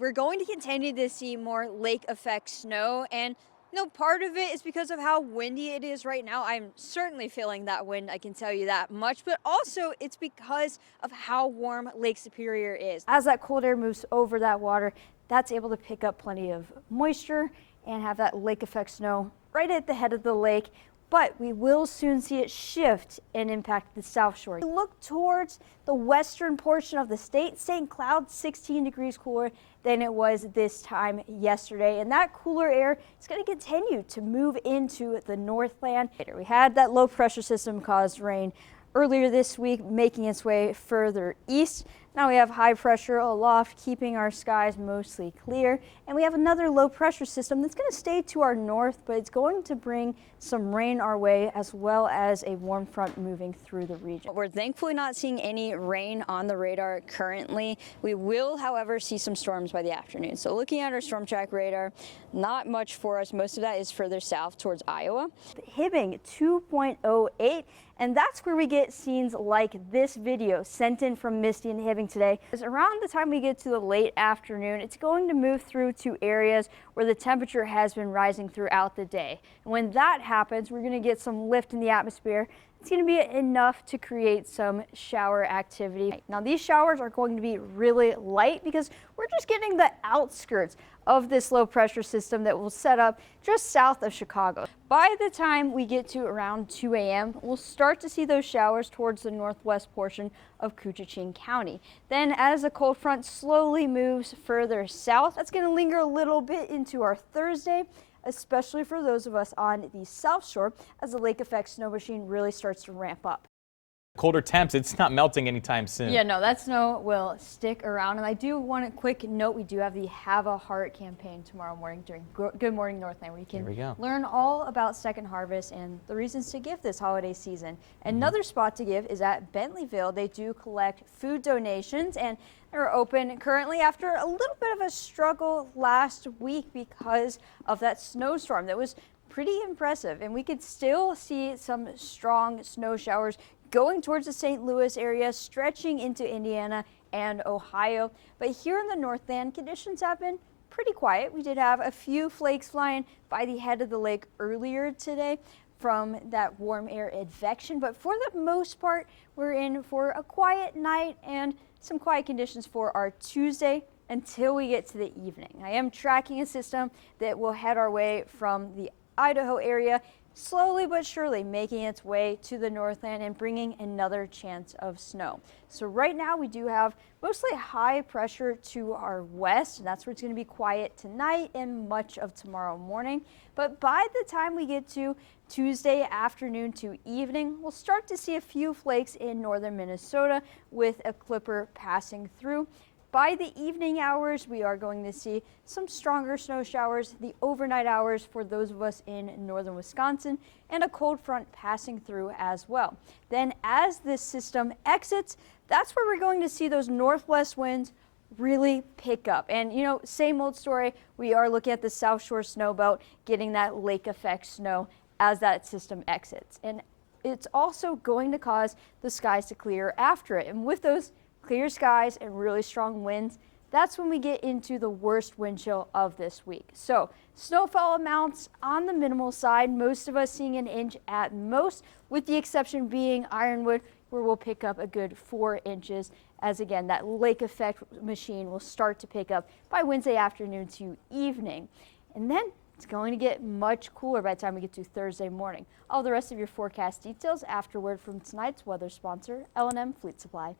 We're going to continue to see more lake effect snow, and part of it is because of how windy it is right now. I'm certainly feeling that wind, I can tell you that much, but also it's because of how warm Lake Superior is. As that cold air moves over that water, that's able to pick up plenty of moisture and have that lake effect snow right at the head of the lake. But we will soon see it shift and impact the South Shore. Look towards the western portion of the state. St. Cloud, 16 degrees cooler than it was this time yesterday. And that cooler air is going to continue to move into the Northland. We had that low pressure system cause rain earlier this week, making its way further east. Now we have high pressure aloft, keeping our skies mostly clear. And we have another low pressure system that's going to stay to our north, but it's going to bring some rain our way, as well as a warm front moving through the region. We're thankfully not seeing any rain on the radar currently. We will, however, see some storms by the afternoon. So looking at our storm track radar, not much for us. Most of that is further south towards Iowa. Hibbing 2.08, and that's where we get scenes like this video sent in from Misty and Hibbing today. Because around the time we get to the late afternoon, it's going to move through to areas where the temperature has been rising throughout the day. And when that happens, we're going to get some lift in the atmosphere. It's going to be enough to create some shower activity. Now these showers are going to be really light because we're just getting the outskirts of this low pressure system that will set up just south of Chicago. By the time we get to around 2 a.m., we'll start to see those showers towards the northwest portion of Koochiching County. Then as the cold front slowly moves further south, that's going to linger a little bit into our Thursday, especially for those of us on the South Shore, as the lake effect snow machine really starts to ramp up. Colder temps, it's not melting anytime soon. Yeah, no, that snow will stick around. And I do want a quick note, we do have the Have a Heart campaign tomorrow morning during Good Morning Northland, where you can learn all about Second Harvest and the reasons to give this holiday season. Another spot to give is at Bentleyville. They do collect food donations, and they're open currently after a little bit of a struggle last week because of that snowstorm that was pretty impressive. And we could still see some strong snow showers going towards the St. Louis area, stretching into Indiana and Ohio. But here in the Northland, conditions have been pretty quiet. We did have a few flakes flying by the head of the lake earlier today from that warm air advection, but for the most part, we're in for a quiet night and some quiet conditions for our Tuesday until we get to the evening. I am tracking a system that will head our way from the Idaho area, slowly but surely making its way to the Northland and bringing another chance of snow. So right now we do have mostly high pressure to our west, and that's where it's going to be quiet tonight and much of tomorrow morning. But by the time we get to Tuesday afternoon to evening, we'll start to see a few flakes in northern Minnesota with a clipper passing through. By the evening hours, we are going to see some stronger snow showers, the overnight hours for those of us in northern Wisconsin, and a cold front passing through as well. Then as this system exits, that's where we're going to see those northwest winds really pick up. And same old story, we are looking at the South Shore snow belt getting that lake effect snow as that system exits. And it's also going to cause the skies to clear after it. And with those clear skies and really strong winds, that's when we get into the worst wind chill of this week. So snowfall amounts on the minimal side, most of us seeing an inch at most, with the exception being Ironwood, where we'll pick up a good 4 inches, as again, that lake effect machine will start to pick up by Wednesday afternoon to evening. And then it's going to get much cooler by the time we get to Thursday morning. All the rest of your forecast details afterward from tonight's weather sponsor, L&M Fleet Supply.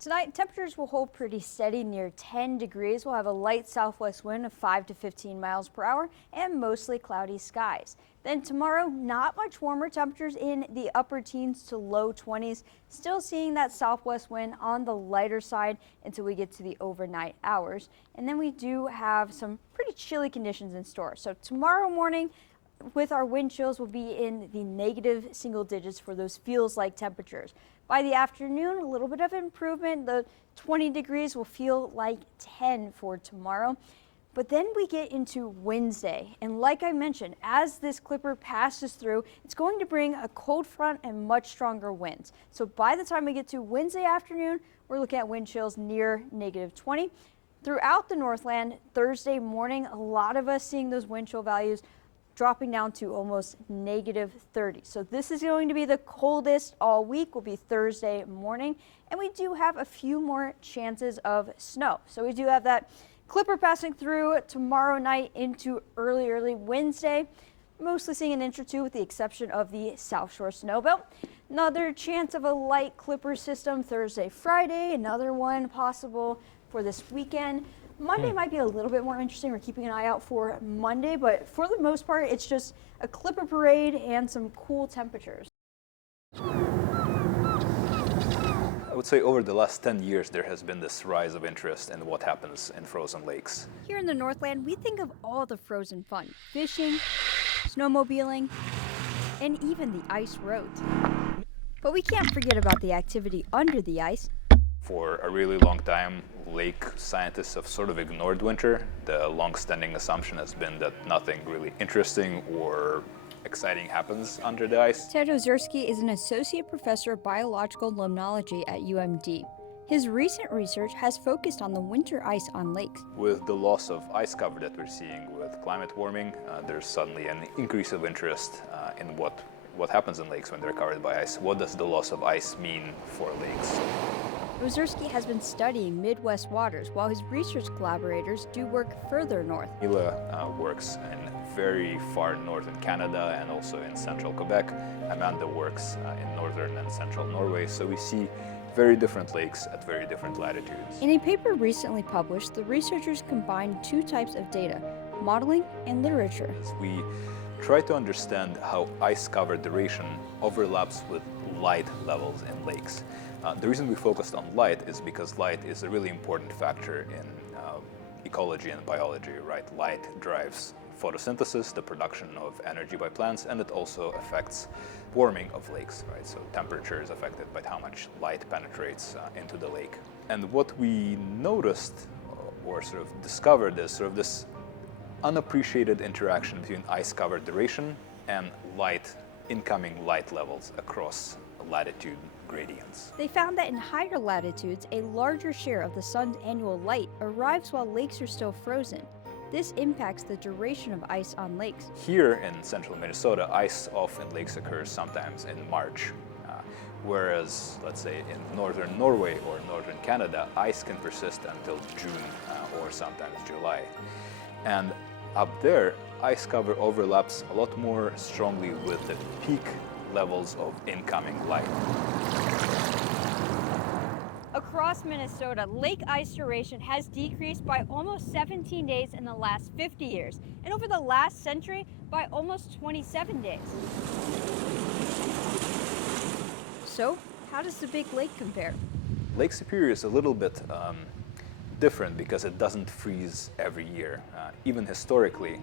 Tonight, temperatures will hold pretty steady near 10 degrees. We'll have a light southwest wind of 5 to 15 miles per hour and mostly cloudy skies. Then tomorrow, not much warmer, temperatures in the upper teens to low 20s. Still seeing that southwest wind on the lighter side until we get to the overnight hours. And then we do have some pretty chilly conditions in store. So tomorrow morning, with our wind chills, will be in the negative single digits for those feels-like temperatures. By the afternoon, a little bit of improvement. The 20 degrees will feel like 10 for tomorrow. But then we get into Wednesday, and like I mentioned, as this clipper passes through, it's going to bring a cold front and much stronger winds. So by the time we get to Wednesday afternoon, we're looking at wind chills near -20. Throughout the Northland, Thursday morning, a lot of us seeing those wind chill values dropping down to almost -30. So this is going to be the coldest all week, will be Thursday morning, and we do have a few more chances of snow. So we do have that clipper passing through tomorrow night into early Wednesday. Mostly seeing an inch or two with the exception of the South Shore snowbelt. Another chance of a light clipper system Thursday, Friday. Another one possible for this weekend. Monday might be a little bit more interesting. We're keeping an eye out for Monday, but for the most part, it's just a clipper parade and some cool temperatures. I would say over the last 10 years, there has been this rise of interest in what happens in frozen lakes. Here in the Northland, we think of all the frozen fun: fishing, snowmobiling, and even the ice roads. But we can't forget about the activity under the ice. For a really long time, lake scientists have sort of ignored winter. The long-standing assumption has been that nothing really interesting or exciting happens under the ice. Ted Ozerski is an associate professor of biological limnology at UMD. His recent research has focused on the winter ice on lakes. With the loss of ice cover that we're seeing with climate warming, there's suddenly an increase of interest in what happens in lakes when they're covered by ice. What does the loss of ice mean for lakes? Ozerski has been studying Midwest waters while his research collaborators do work further north. Mila works in very far northern Canada and also in central Quebec. Amanda works in northern and central Norway. So we see very different lakes at very different latitudes. In a paper recently published, the researchers combined two types of data: modeling and literature. We try to understand how ice cover duration overlaps with light levels in lakes. The reason we focused on light is because light is a really important factor in ecology and biology, right? Light drives photosynthesis, the production of energy by plants, and it also affects warming of lakes, right? So temperature is affected by how much light penetrates into the lake. And what we noticed or sort of discovered is sort of this unappreciated interaction between ice cover duration and incoming light levels across latitude gradients. They found that in higher latitudes, a larger share of the sun's annual light arrives while lakes are still frozen. This impacts the duration of ice on lakes. Here in central Minnesota, ice off in lakes occurs sometimes in March, whereas, let's say, in northern Norway or northern Canada, ice can persist until June or sometimes July. And up there, ice cover overlaps a lot more strongly with the peak levels of incoming light. Across Minnesota, lake ice duration has decreased by almost 17 days in the last 50 years, and over the last century by almost 27 days. So, how does the Big Lake compare? Lake Superior is a little bit different because it doesn't freeze every year. Even historically,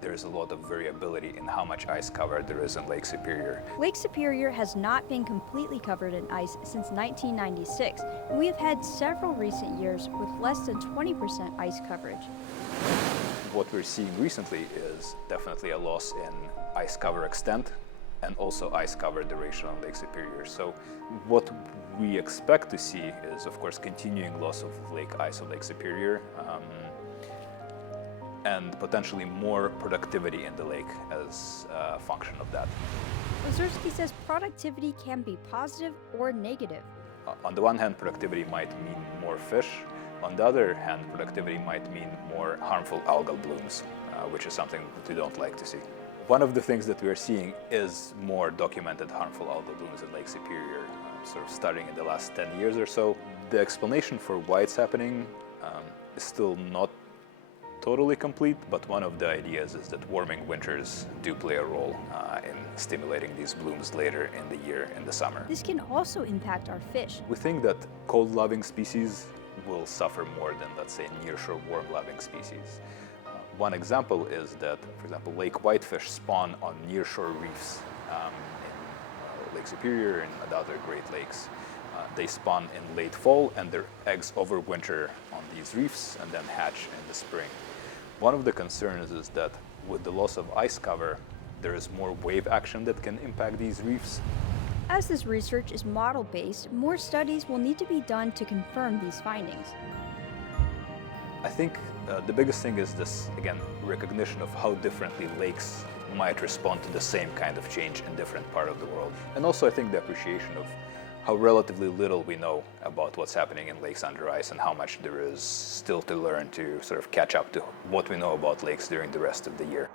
there's a lot of variability in how much ice cover there is in Lake Superior. Lake Superior has not been completely covered in ice since 1996, and we have had several recent years with less than 20% ice coverage. What we're seeing recently is definitely a loss in ice cover extent and also ice cover duration on Lake Superior. So what we expect to see is, of course, continuing loss of lake ice of Lake Superior and potentially more productivity in the lake as a function of that. Ozerski says productivity can be positive or negative. On the one hand, productivity might mean more fish. On the other hand, productivity might mean more harmful algal blooms, which is something that we don't like to see. One of the things that we are seeing is more documented harmful algal blooms in Lake Superior, sort of starting in the last 10 years or so. The explanation for why it's happening is still not totally complete, but one of the ideas is that warming winters do play a role in stimulating these blooms later in the year, in the summer. This can also impact our fish. We think that cold-loving species will suffer more than, let's say, nearshore warm-loving species. One example is that, for example, lake whitefish spawn on nearshore reefs in Lake Superior and other Great Lakes. They spawn in late fall, and their eggs overwinter on these reefs and then hatch in the spring. One of the concerns is that with the loss of ice cover, there is more wave action that can impact these reefs. As this research is model-based, more studies will need to be done to confirm these findings. I think the biggest thing is this, again, recognition of how differently lakes might respond to the same kind of change in different parts of the world. And also I think the appreciation of how relatively little we know about what's happening in lakes under ice and how much there is still to learn to sort of catch up to what we know about lakes during the rest of the year.